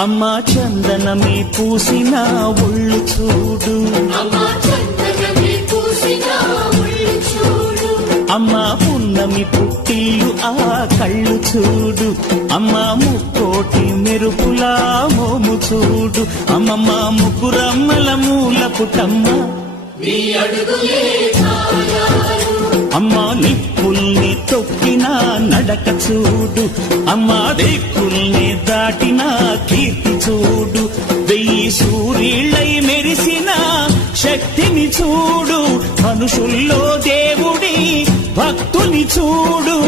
అమ్మా చందనమే పూసిన ఒళ్ళు చూడు, అమ్మా పున్నమి పుట్టిల్లు ఆ కళ్ళు చూడు, అమ్మా ముక్కోటి మెరుపులా మోము చూడు, అమ్మమ్మ ముగ్గురమ్మల మూల పుటమ్మ అమ్మా నిప్పుల్ని తొక్కిన నడక చూడు, అమ్మా దిక్కుల్ని దాటిన కీర్తి చూడు, 1000 సూర్యుళ్ళై మెరిసిన శక్తిని చూడు, మనుషుల్లో దేవుడి భక్తుని చూడు.